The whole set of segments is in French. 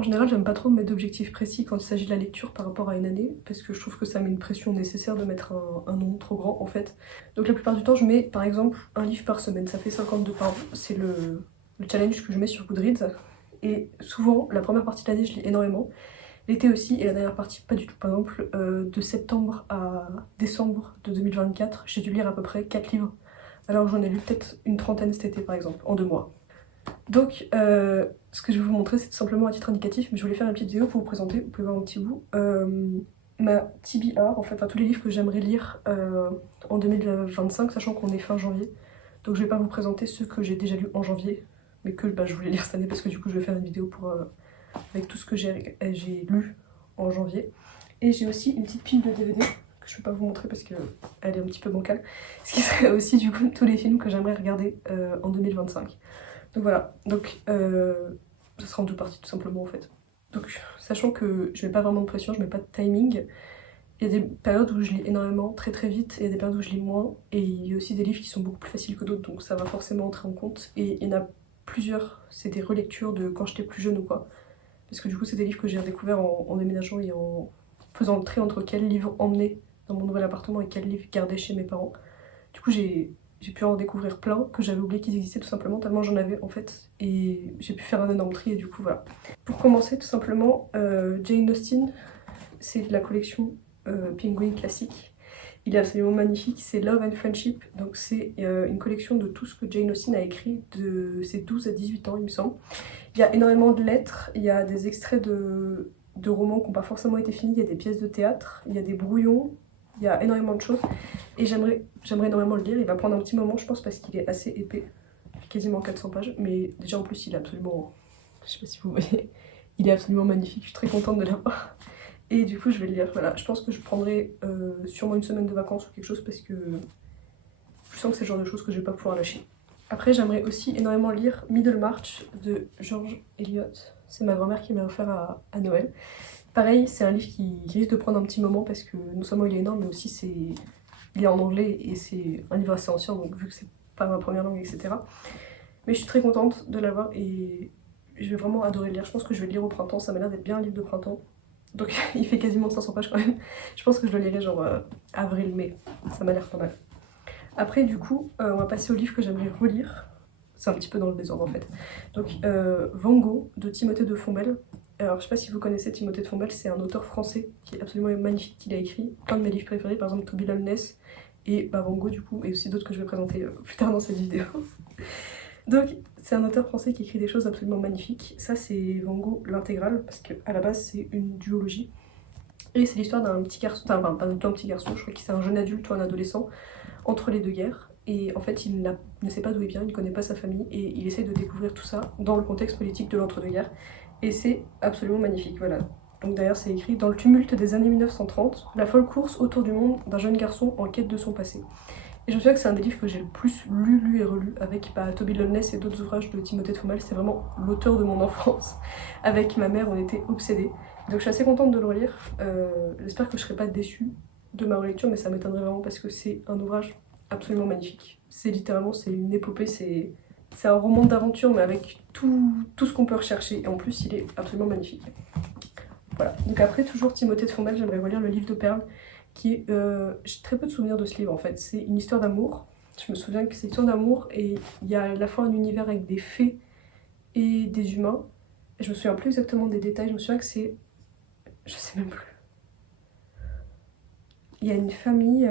En général, j'aime pas trop me mettre d'objectifs précis quand il s'agit de la lecture par rapport à une année, parce que je trouve que ça met une pression nécessaire de mettre un nombre trop grand en fait. Donc la plupart du temps, je mets par exemple un livre par semaine, ça fait 52 par an, c'est le challenge que je mets sur Goodreads. Et souvent, la première partie de l'année, je lis énormément, l'été aussi, et la dernière partie, pas du tout. Par exemple, de septembre à décembre de 2024, j'ai dû lire à peu près 4 livres, alors j'en ai lu peut-être une trentaine cet été par exemple, en 2 mois. Donc, ce que je vais vous montrer, c'est tout simplement à titre indicatif, mais je voulais faire une petite vidéo pour vous présenter, vous pouvez voir un petit bout, ma TBR, en fait, enfin tous les livres que j'aimerais lire en 2025, sachant qu'on est fin janvier. Donc je vais pas vous présenter ceux que j'ai déjà lus en janvier, mais que je voulais lire cette année, parce que du coup je vais faire une vidéo avec tout ce que j'ai lu en janvier. Et j'ai aussi une petite pile de DVD, que je peux pas vous montrer parce qu'elle est un petit peu bancale, ce qui serait aussi du coup tous les films que j'aimerais regarder en 2025. Donc voilà, donc ça sera en 2 parties tout simplement en fait. Donc sachant que je mets pas vraiment de pression, je mets pas de timing, il y a des périodes où je lis énormément, très très vite, et il y a des périodes où je lis moins, et il y a aussi des livres qui sont beaucoup plus faciles que d'autres, donc ça va forcément entrer en compte. Et il y en a plusieurs, c'est des relectures de quand j'étais plus jeune ou quoi, parce que du coup c'est des livres que j'ai redécouverts en déménageant et en faisant le tri entre quels livres emmener dans mon nouvel appartement et quels livres garder chez mes parents. Du coup j'ai pu en découvrir plein que j'avais oublié qu'ils existaient tout simplement, tellement j'en avais en fait, et j'ai pu faire un énorme tri, et du coup voilà. Pour commencer tout simplement, Jane Austen, c'est de la collection Penguin classique. Il est absolument magnifique, c'est Love and Friendship, donc c'est une collection de tout ce que Jane Austen a écrit de ses 12 à 18 ans il me semble. Il y a énormément de lettres, il y a des extraits de romans qui n'ont pas forcément été finis, il y a des pièces de théâtre, il y a des brouillons, il y a énormément de choses. Et j'aimerais énormément le lire, il va prendre un petit moment je pense parce qu'il est assez épais, quasiment 400 pages, mais déjà en plus il est absolument, je sais pas si vous voyez, il est absolument magnifique, je suis très contente de l'avoir. Et du coup je vais le lire, voilà, je pense que je prendrai sûrement une semaine de vacances ou quelque chose parce que je sens que c'est le genre de choses que je vais pas pouvoir lâcher. Après j'aimerais aussi énormément lire Middlemarch de George Eliot, c'est ma grand-mère qui m'a offert à Noël. Pareil, c'est un livre qui risque de prendre un petit moment parce que non seulement il est énorme, mais aussi il est en anglais et c'est un livre assez ancien, donc vu que c'est pas ma première langue, etc. Mais je suis très contente de l'avoir et je vais vraiment adorer le lire. Je pense que je vais le lire au printemps, ça m'a l'air d'être bien un livre de printemps. Donc il fait quasiment 500 pages quand même. Je pense que je le lirai genre avril-mai, ça m'a l'air pas mal. Après du coup, on va passer au livre que j'aimerais relire. C'est un petit peu dans le désordre en fait. Donc Van Gogh de Timothée de Fombelle. Alors je sais pas si vous connaissez Timothée de Fombelle, c'est un auteur français qui est absolument magnifique, qu'il a écrit plein de mes livres préférés, par exemple To Be Loneless et Van Gogh du coup, et aussi d'autres que je vais présenter plus tard dans cette vidéo. Donc c'est un auteur français qui écrit des choses absolument magnifiques. Ça c'est Van Gogh l'intégrale, parce qu'à la base c'est une duologie. Et c'est l'histoire d'un petit garçon, enfin pas d'un petit garçon, je crois que c'est un jeune adulte ou un adolescent, entre les deux guerres. Et en fait il ne sait pas d'où il vient, il ne connaît pas sa famille, et il essaye de découvrir tout ça dans le contexte politique de l'entre-deux-guerres. Et c'est absolument magnifique, voilà. Donc derrière c'est écrit « Dans le tumulte des années 1930, la folle course autour du monde d'un jeune garçon en quête de son passé ». Et je me souviens que c'est un des livres que j'ai le plus lu et relu, avec To Be Loneless et d'autres ouvrages de Timothée de Fombelle. C'est vraiment l'auteur de mon enfance. Avec ma mère, on était obsédés. Donc je suis assez contente de le relire. J'espère que je serai pas déçue de ma relecture, mais ça m'étonnerait vraiment parce que c'est un ouvrage absolument magnifique. C'est littéralement, c'est une épopée, c'est un roman d'aventure, mais avec tout ce qu'on peut rechercher. Et en plus, il est absolument magnifique. Voilà. Donc après, toujours Timothée de Fombelle, j'aimerais relire le livre de Perles, qui est... j'ai très peu de souvenirs de ce livre en fait. C'est une histoire d'amour. Je me souviens que c'est une histoire d'amour et il y a à la fois un univers avec des fées et des humains. Et je me souviens plus exactement des détails, je me souviens que c'est... Je sais même plus. Il y a une famille...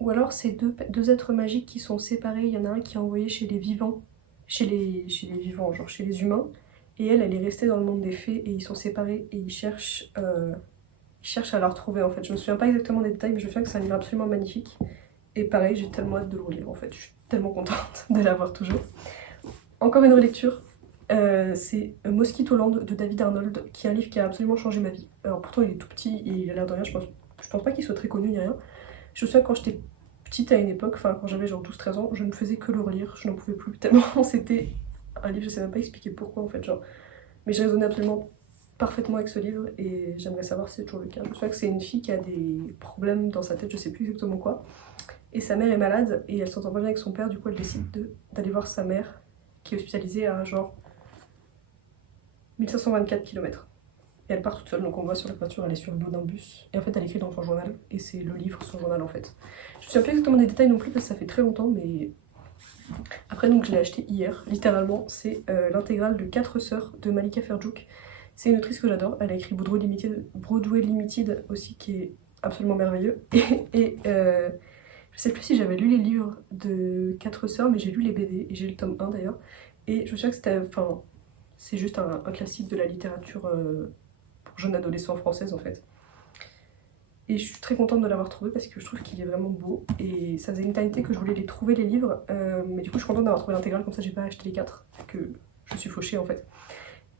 Ou alors c'est deux êtres magiques qui sont séparés. Il y en a un qui est envoyé chez les vivants, chez les vivants, genre chez les humains. Et elle est restée dans le monde des fées et ils sont séparés et ils cherchent à la retrouver en fait. Je me souviens pas exactement des détails, mais je me souviens que c'est un livre absolument magnifique. Et pareil, j'ai tellement hâte de le relire en fait. Je suis tellement contente de l'avoir toujours. Encore une relecture, c'est Mosquito Land de David Arnold, qui est un livre qui a absolument changé ma vie. Alors pourtant il est tout petit et il a l'air de rien, je pense pas qu'il soit très connu ni rien. Je me souviens quand j'étais petite à une époque, enfin quand j'avais genre 12-13 ans, je ne faisais que le relire, je n'en pouvais plus tellement c'était un livre, je sais même pas expliquer pourquoi en fait, genre. Mais je raisonnais absolument parfaitement avec ce livre et j'aimerais savoir si c'est toujours le cas. Je me souviens que c'est une fille qui a des problèmes dans sa tête, je sais plus exactement quoi. Et sa mère est malade et elle s'entend pas bien avec son père, du coup elle décide d'aller voir sa mère qui est hospitalisée à genre 1524 km. Et elle part toute seule, donc on voit sur la voiture, elle est sur le dos d'un bus. Et en fait elle écrit dans son journal, et c'est le livre, son journal en fait. Je me souviens plus exactement des détails non plus parce que ça fait très longtemps, mais... Après donc je l'ai acheté hier, littéralement, c'est l'intégrale de 4 sœurs de Malika Ferjouk. C'est une autrice que j'adore, elle a écrit Broadway Limited aussi, qui est absolument merveilleux. Et je sais plus si j'avais lu les livres de 4 sœurs, mais j'ai lu les BD, et j'ai lu le tome 1 d'ailleurs. Et je me souviens que c'était... Enfin, c'est juste un classique de la littérature pour jeunes adolescents française en fait. Et je suis très contente de l'avoir trouvé parce que je trouve qu'il est vraiment beau. Et ça faisait une éternité que je voulais les trouver les livres. Mais du coup je suis contente d'avoir trouvé l'intégrale, comme ça j'ai pas acheté les 4, que je suis fauchée en fait.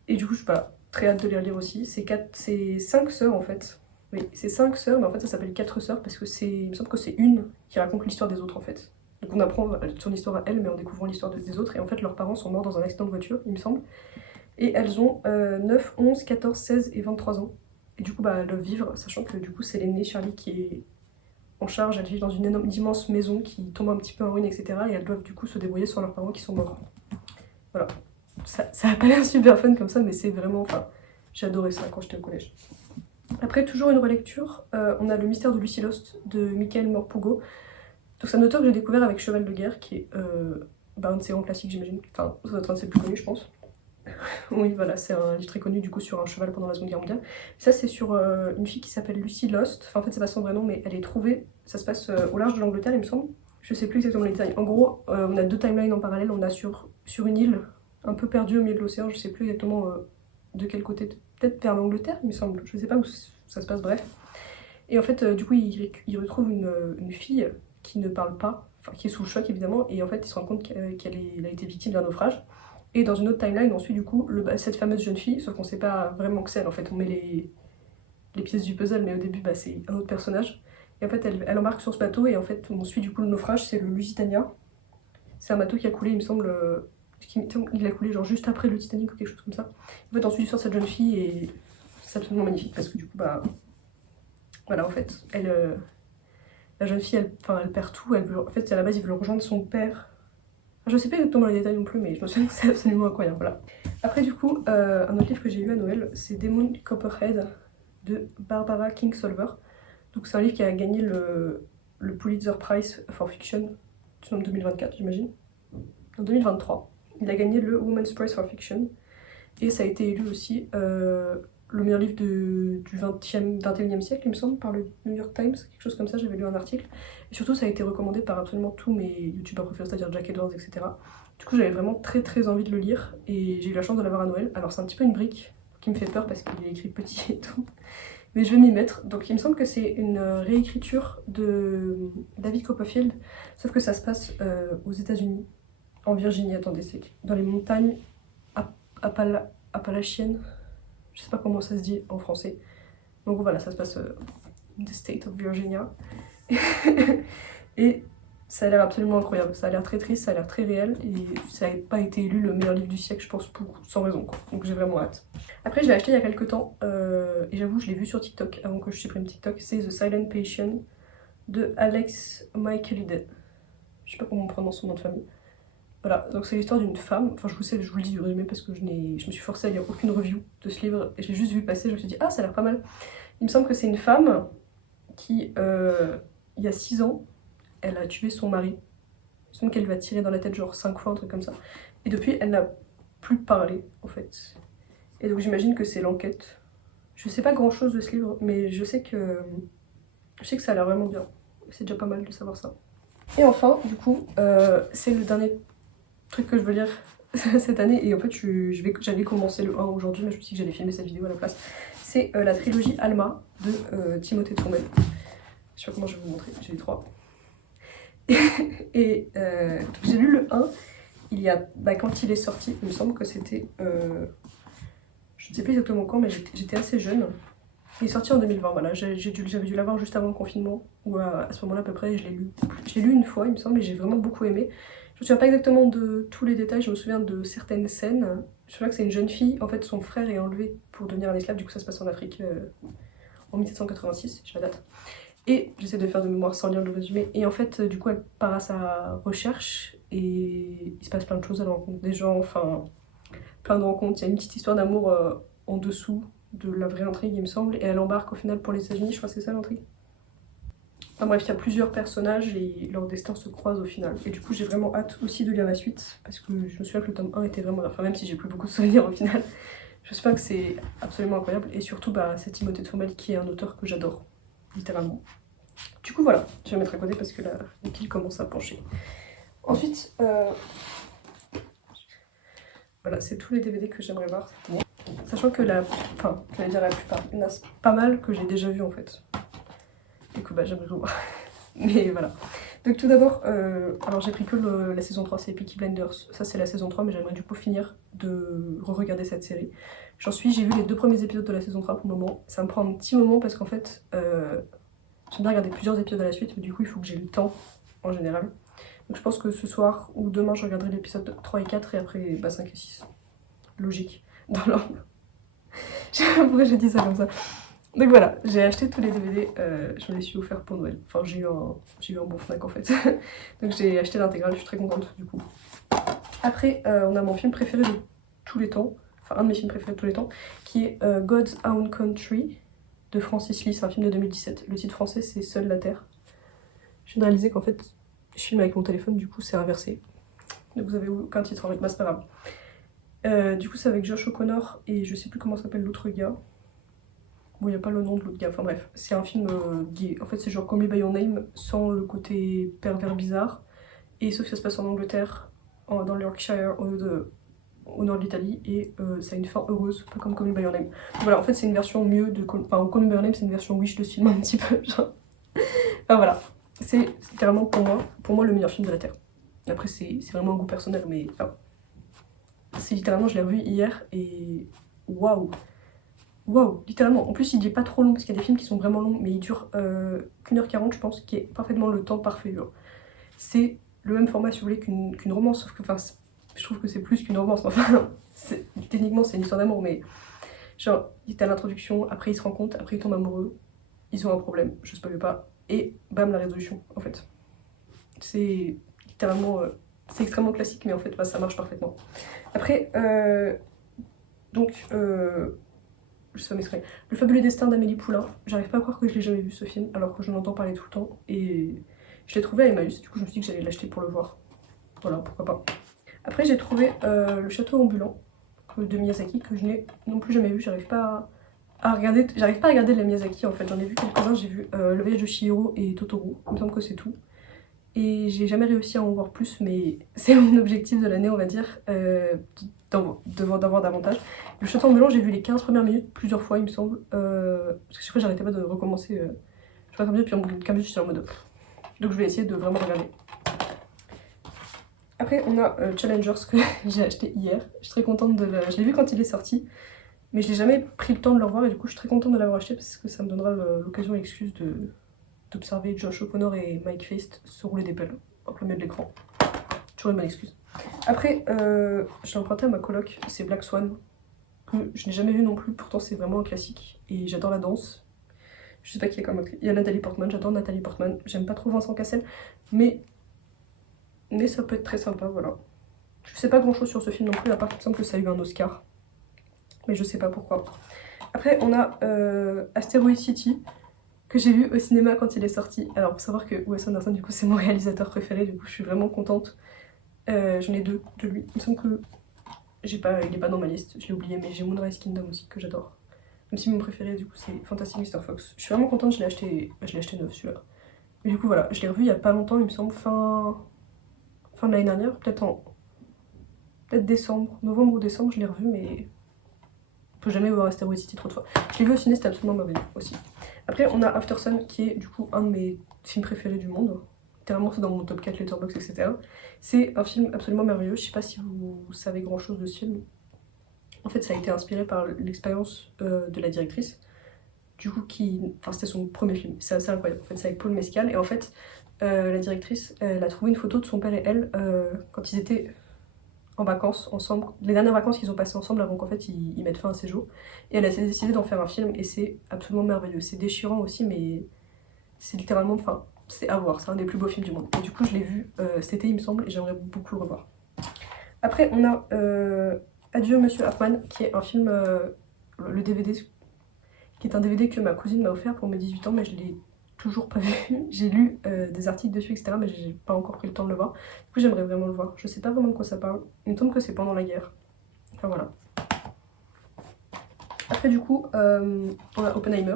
Et du coup je suis pas très hâte de les relire aussi. C'est 5 sœurs en fait. Oui, c'est 5 sœurs, mais en fait ça s'appelle 4 sœurs parce que il me semble que c'est une qui raconte l'histoire des autres en fait. Donc on apprend son histoire à elle, mais en découvrant l'histoire des autres. Et en fait leurs parents sont morts dans un accident de voiture, il me semble. Et elles ont 9, 11, 14, 16 et 23 ans. Et du coup, bah, elles doivent vivre, sachant que du coup, c'est l'aînée Charlie qui est en charge. Elles vivent dans une immense maison qui tombe un petit peu en ruine, etc. Et elles doivent du coup se débrouiller sans leurs parents qui sont morts. Voilà. Ça a pas l'air super fun comme ça, mais c'est vraiment... Enfin, j'ai adoré ça quand j'étais au collège. Après, toujours une relecture, on a Le mystère de Lucy Lost de Michael Morpurgo. Donc c'est un auteur que j'ai découvert avec Cheval de guerre, qui est un de ses grands classiques, j'imagine. Enfin, ça doit être un de ses plus connus, je pense. Oui, voilà, c'est un livre très connu du coup sur un cheval pendant la Seconde Guerre mondiale. Ça, c'est sur une fille qui s'appelle Lucy Lost. Enfin, en fait, c'est pas son vrai nom, mais elle est trouvée. Ça se passe au large de l'Angleterre, il me semble. Je sais plus exactement les détails. En gros, on a 2 timelines en parallèle. On a sur une île un peu perdue au milieu de l'océan. Je sais plus exactement de quel côté. Peut-être vers l'Angleterre, il me semble. Je sais pas où ça se passe, bref. Et en fait, du coup, il retrouve une fille qui ne parle pas, enfin, qui est sous le choc évidemment. Et en fait, il se rend compte qu'elle a été victime d'un naufrage. Et dans une autre timeline, on suit du coup cette fameuse jeune fille, sauf qu'on sait pas vraiment que c'est elle. En fait, on met les pièces du puzzle, mais au début, bah, c'est un autre personnage. Et en fait, elle embarque sur ce bateau, et en fait, on suit du coup le naufrage, c'est le Lusitania. C'est un bateau qui a coulé, il me semble, il a coulé genre juste après le Titanic ou quelque chose comme ça. En fait, on suit l'histoire de cette jeune fille, et c'est absolument magnifique, parce que du coup, bah... Voilà, en fait, la jeune fille, elle perd tout. En fait, à la base, il veut rejoindre son père. Je sais pas exactement les détails non plus, mais je me souviens que c'est absolument incroyable, voilà. Après du coup, un autre livre que j'ai lu à Noël, c'est Demon Copperhead de Barbara Kingsolver. Donc c'est un livre qui a gagné le Pulitzer Prize for Fiction en 2024, j'imagine. En 2023. Il a gagné le Women's Prize for Fiction. Et ça a été élu aussi le meilleur livre du 21e siècle, il me semble, par le New York Times, quelque chose comme ça, j'avais lu un article. Et surtout, ça a été recommandé par absolument tous mes youtubeurs préférés, c'est-à-dire Jack Edwards, etc. Du coup, j'avais vraiment très envie de le lire, et j'ai eu la chance de l'avoir à Noël. Alors, c'est un petit peu une brique qui me fait peur parce qu'il est écrit petit et tout, mais je vais m'y mettre. Donc, il me semble que c'est une réécriture de David Copperfield, sauf que ça se passe aux États-Unis, en Virginie, attendez, c'est dans les montagnes appalachiennes. Je sais pas comment ça se dit en français. Donc voilà, ça se passe in the state of Virginia. Et ça a l'air absolument incroyable. Ça a l'air très triste, ça a l'air très réel. Et ça n'a pas été élu le meilleur livre du siècle, je pense, sans raison, quoi. Donc j'ai vraiment hâte. Après, je l'ai acheté il y a quelques temps. Et j'avoue, je l'ai vu sur TikTok avant que je supprime TikTok. C'est The Silent Patient de Alex Michaelide. Je sais pas comment on prononce son nom de famille. Voilà, donc c'est l'histoire d'une femme, enfin je vous le dis du résumé parce que je me suis forcée à lire aucune review de ce livre et je l'ai juste vu passer, je me suis dit ah ça a l'air pas mal. Il me semble que c'est une femme qui, il y a 6 ans, elle a tué son mari. Il me semble qu'elle lui a tiré dans la tête genre 5 fois, un truc comme ça. Et depuis elle n'a plus parlé en fait. Et donc j'imagine que c'est l'enquête. Je sais pas grand chose de ce livre, mais je sais que ça a l'air vraiment bien. C'est déjà pas mal de savoir ça. Et enfin, du coup, c'est le dernier truc que je veux lire cette année, et en fait j'allais commencer le 1 aujourd'hui, mais je me suis dit que j'allais filmer cette vidéo à la place. C'est la trilogie Alma de Timothée Chalamet. Je sais pas comment je vais vous montrer, j'ai les 3. Et j'ai lu le 1 quand il est sorti, il me semble que c'était je ne sais plus exactement quand, mais j'étais assez jeune. Il est sorti en 2020, voilà, j'avais dû l'avoir juste avant le confinement, ou à ce moment-là à peu près, je l'ai lu. Je l'ai lu une fois, il me semble, et j'ai vraiment beaucoup aimé. Je me souviens pas exactement de tous les détails, je me souviens de certaines scènes. Je me souviens que c'est une jeune fille, en fait son frère est enlevé pour devenir un esclave, du coup ça se passe en Afrique en 1786, j'ai la date. Et j'essaie de faire de mémoire sans lire le résumé. Et en fait, du coup, elle part à sa recherche et il se passe plein de choses. Elle rencontre des gens, enfin, plein de rencontres. Il y a une petite histoire d'amour en dessous de la vraie intrigue, il me semble. Et elle embarque au final pour les États-Unis, je crois que c'est ça l'intrigue. Enfin bref, il y a plusieurs personnages et leur destin se croise au final. Et du coup, j'ai vraiment hâte aussi de lire la suite parce que je me souviens que le tome 1 était vraiment. Enfin, même si j'ai plus beaucoup de souvenirs au final, je sais pas que c'est absolument incroyable. Et surtout, bah, c'est Timothée de Chalamet qui est un auteur que j'adore, littéralement. Du coup, voilà, je vais mettre à côté parce que là, les piles commencent à pencher. Ensuite, voilà, c'est tous les DVD que j'aimerais voir. Sachant que enfin, je vais dire la plupart, il y en a pas mal que j'ai déjà vu en fait. Du coup, bah, j'aimerais voir. Mais voilà. Donc tout d'abord, alors j'ai pris que la saison 3, c'est Peaky Blinders. Ça c'est la saison 3, mais j'aimerais du coup finir de re-regarder cette série. J'ai vu les 2 premiers épisodes de la saison 3 pour le moment. Ça me prend un petit moment parce qu'en fait, j'aime bien regarder plusieurs épisodes à la suite, mais du coup il faut que j'ai le temps en général. Donc je pense que ce soir ou demain je regarderai l'épisode 3 et 4 et après 5 et 6. Logique. Dans l'ordre. Je sais pas pourquoi j'ai dit ça comme ça. Donc voilà, j'ai acheté tous les DVD, je me les suis offerts pour Noël. Enfin, j'ai eu un bon Fnac en fait. Donc j'ai acheté l'intégrale, je suis très contente du coup. Après, on a mon film préféré de tous les temps, enfin un de mes films préférés de tous les temps, qui est God's Own Country de Francis Lee, c'est un film de 2017. Le titre français c'est Seule la Terre. Je viens de réaliser qu'en fait, je filme avec mon téléphone, du coup c'est inversé. Donc vous avez aucun titre avec, bah c'est pas grave. Du coup c'est avec Josh O'Connor et je sais plus comment s'appelle l'autre gars. Bon, il n'y a pas le nom de l'autre gars, enfin bref, c'est un film gay. En fait, c'est genre Call Me By Your Name sans le côté pervers bizarre. Et sauf que ça se passe en Angleterre, dans le Yorkshire, au nord de l'Italie, et ça a une fin heureuse, pas comme Call Me By Your Name. Donc voilà, en fait, c'est une version mieux de. Enfin, Call Me By Your Name, c'est une version Wish de ce film un petit peu. Genre. Enfin voilà, c'est carrément pour moi le meilleur film de la Terre. Après, c'est vraiment un goût personnel, mais. Enfin, c'est littéralement, je l'ai revu hier et. Waouh! Waouh, littéralement. En plus, il est pas trop long parce qu'il y a des films qui sont vraiment longs, mais il dure qu'1h40, je pense, qui est parfaitement le temps parfait. C'est le même format, si vous voulez, qu'une romance, sauf que, enfin, je trouve que c'est plus qu'une romance. Enfin, techniquement, c'est une histoire d'amour, mais genre, il est à l'introduction, après ils se rencontrent, après ils tombent amoureux, ils ont un problème, je spoil pas, et bam, la résolution, en fait. C'est littéralement, c'est extrêmement classique, mais en fait, bah, ça marche parfaitement. Après, donc. Je sais pas m'exprimer. Le fabuleux destin d'Amélie Poulain. J'arrive pas à croire que je l'ai jamais vu ce film, alors que je l'entends parler tout le temps. Et je l'ai trouvé à Emmaüs, du coup je me suis dit que j'allais l'acheter pour le voir. Voilà, pourquoi pas. Après j'ai trouvé Le Château Ambulant de Miyazaki, que je n'ai non plus jamais vu. J'arrive pas à regarder les Miyazaki en fait. J'en ai vu quelques-uns, j'ai vu Le Voyage de Chihiro et Totoro. Il me semble que c'est tout. Et j'ai jamais réussi à en voir plus, mais c'est mon objectif de l'année, on va dire, d'avoir davantage. Le Château Ambulant, j'ai vu les 15 premières minutes plusieurs fois, il me semble, parce que chaque fois j'arrêtais pas de recommencer. Je regarde comme ça, puis en bout de 15 minutes, j'étais en mode. Donc je vais essayer de vraiment regarder. Après, on a Challengers que j'ai acheté hier. Je suis très contente de Je l'ai vu quand il est sorti, mais je n'ai jamais pris le temps de le revoir, et du coup, je suis très contente de l'avoir acheté parce que ça me donnera l'occasion et l'excuse d'observer Josh O'Connor et Mike Feist se rouler des pelles en plein milieu de l'écran. Toujours une bonne excuse. Après, je l'ai emprunté à ma coloc, c'est Black Swan, que je n'ai jamais vu non plus, pourtant c'est vraiment un classique. Et j'adore la danse. Je sais pas qui est comme actrice. Il y a Nathalie Portman, j'adore Nathalie Portman. J'aime pas trop Vincent Cassel, mais ça peut être très sympa, voilà. Je sais pas grand chose sur ce film non plus, à part qu'il me semble que ça a eu un Oscar. Mais je sais pas pourquoi. Après, on a Asteroid City, que j'ai vu au cinéma quand il est sorti. Alors, faut savoir que Wes Anderson, du coup, c'est mon réalisateur préféré, du coup, je suis vraiment contente. J'en ai 2 de lui. Il me semble que il est pas dans ma liste, je l'ai oublié, mais j'ai Moonrise Kingdom aussi, que j'adore. Même si mon préféré, du coup, c'est Fantastic Mr. Fox. Je suis vraiment contente, je l'ai acheté neuf, celui-là. Mais du coup, voilà, je l'ai revu il y a pas longtemps, il me semble, fin de l'année dernière, peut-être décembre, novembre ou décembre, je l'ai revu, mais on peut jamais voir Asteroid City trop de fois. Je l'ai vu au ciné, c'était absolument merveilleux aussi. Après, on a Aftersun, qui est du coup un de mes films préférés du monde. Littéralement, c'est dans mon top 4 Letterboxd, etc. C'est un film absolument merveilleux. Je sais pas si vous savez grand chose de ce film. En fait, ça a été inspiré par l'expérience de la directrice. Du coup, enfin, c'était son premier film. C'est assez incroyable. En fait, c'est avec Paul Mescal. Et en fait, la directrice, elle a trouvé une photo de son père et elle quand ils étaient en vacances ensemble. Les dernières vacances qu'ils ont passées ensemble avant qu'en fait ils mettent fin à ses jours. Et elle a décidé d'en faire un film et c'est absolument merveilleux. C'est déchirant aussi, mais c'est littéralement, enfin, c'est à voir, c'est un des plus beaux films du monde. Et du coup, je l'ai vu cet été, il me semble, et j'aimerais beaucoup le revoir. Après, on a Adieu Monsieur Hoffman, qui est un film, le DVD, qui est un DVD que ma cousine m'a offert pour mes 18 ans, mais je l'ai toujours pas vu. J'ai lu des articles dessus, etc., mais j'ai pas encore pris le temps de le voir. Du coup, j'aimerais vraiment le voir. Je sais pas vraiment de quoi ça parle. Il me semble que c'est pendant la guerre. Enfin voilà. Après, du coup, on a Oppenheimer,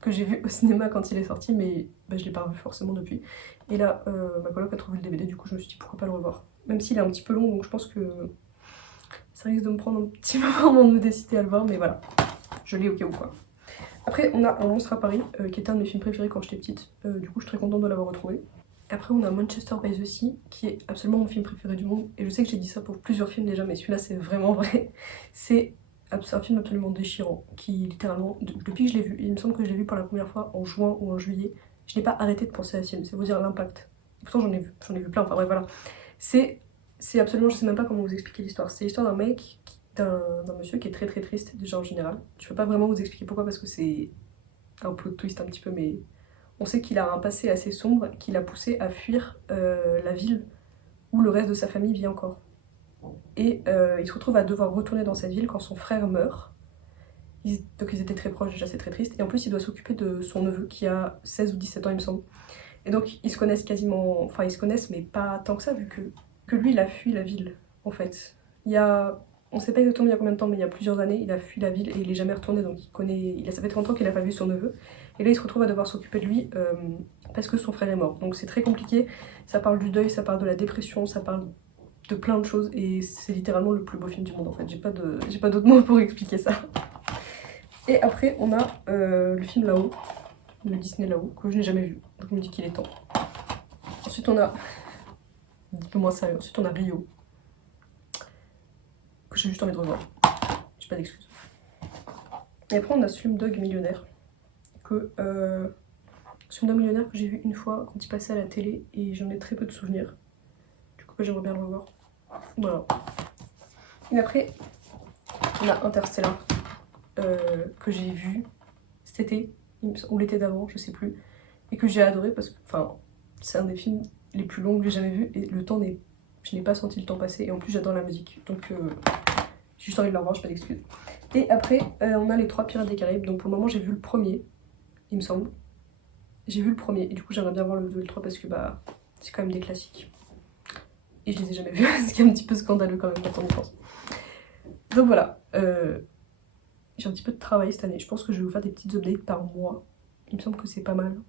que j'ai vu au cinéma quand il est sorti, mais bah, je l'ai pas revu forcément depuis. Et là, ma coloc a trouvé le DVD, du coup, je me suis dit pourquoi pas le revoir. Même s'il est un petit peu long, donc je pense que ça risque de me prendre un petit moment avant de me décider à le voir, mais voilà. Je l'ai au cas où quoi. Après, on a Un monstre à Paris, qui était un de mes films préférés quand j'étais petite. Du coup, je suis très contente de l'avoir retrouvé. Après, on a Manchester by the Sea, qui est absolument mon film préféré du monde. Et je sais que j'ai dit ça pour plusieurs films déjà, mais celui-là, c'est vraiment vrai. C'est un film absolument déchirant, qui littéralement, depuis que je l'ai vu, il me semble que je l'ai vu pour la première fois en juin ou en juillet, je n'ai pas arrêté de penser à ce film, c'est vous dire l'impact. Pourtant, j'en ai vu plein, enfin bref, voilà. C'est absolument, je sais même pas comment vous expliquer l'histoire. C'est l'histoire d'un mec d'un monsieur qui est très très triste déjà en général. Je peux pas vraiment vous expliquer pourquoi parce que c'est un plot twist un petit peu, mais on sait qu'il a un passé assez sombre qui l'a poussé à fuir la ville où le reste de sa famille vit encore. Et il se retrouve à devoir retourner dans cette ville quand son frère meurt. Donc ils étaient très proches, déjà c'est très triste. Et en plus il doit s'occuper de son neveu qui a 16 ou 17 ans il me semble. Et donc ils se connaissent quasiment, enfin ils se connaissent mais pas tant que ça vu que lui il a fui la ville en fait. Il y a, on sait pas exactement il y a combien de temps mais il y a plusieurs années il a fui la ville et il est jamais retourné donc ça fait 30 ans qu'il a pas vu son neveu. Et là il se retrouve à devoir s'occuper de lui parce que son frère est mort. Donc c'est très compliqué, ça parle du deuil, ça parle de la dépression, ça parle de plein de choses et c'est littéralement le plus beau film du monde en fait. J'ai pas d'autres mots pour expliquer ça. Et après on a le film Là-haut, le Disney Là-haut, que je n'ai jamais vu, donc on me dit qu'il est temps. Ensuite on a, un peu moins sérieux, ensuite on a Rio, que j'ai juste envie de revoir, j'ai pas d'excuses. Et après on a Slumdog Millionnaire, Slumdog Millionnaire que j'ai vu une fois quand il passait à la télé et j'en ai très peu de souvenirs. Du coup j'aimerais bien le revoir. Voilà. Et après on a Interstellar, que j'ai vu cet été, ou l'été d'avant, je sais plus, et que j'ai adoré parce que, enfin, c'est un des films les plus longs que j'ai jamais vu et je n'ai pas senti le temps passer et en plus j'adore la musique, donc j'ai juste envie de le revoir, j'ai pas d'excuses. Et après, on a Les Trois Pirates des Caraïbes, donc pour le moment j'ai vu le premier, il me semble. J'ai vu le premier et du coup j'aimerais bien voir le 2 et le 3 parce que bah c'est quand même des classiques. Et je les ai jamais vus, ce qui est un petit peu scandaleux quand même quand on y pense. Donc voilà, j'ai un petit peu de travail cette année, je pense que je vais vous faire des petites updates par mois. Il me semble que c'est pas mal.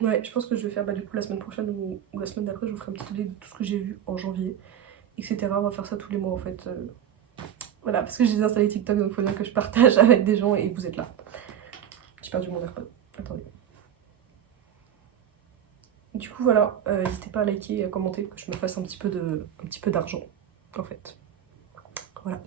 Ouais, je pense que je vais faire du coup la semaine prochaine ou la semaine d'après, je vous ferai un petit update de tout ce que j'ai vu en janvier, etc. On va faire ça tous les mois en fait. Voilà, parce que j'ai installé TikTok donc il faut bien que je partage avec des gens et que vous êtes là. J'ai perdu mon AirPod, attendez. Du coup voilà, n'hésitez pas à liker et à commenter, que je me fasse un petit peu d'argent en fait. Voilà.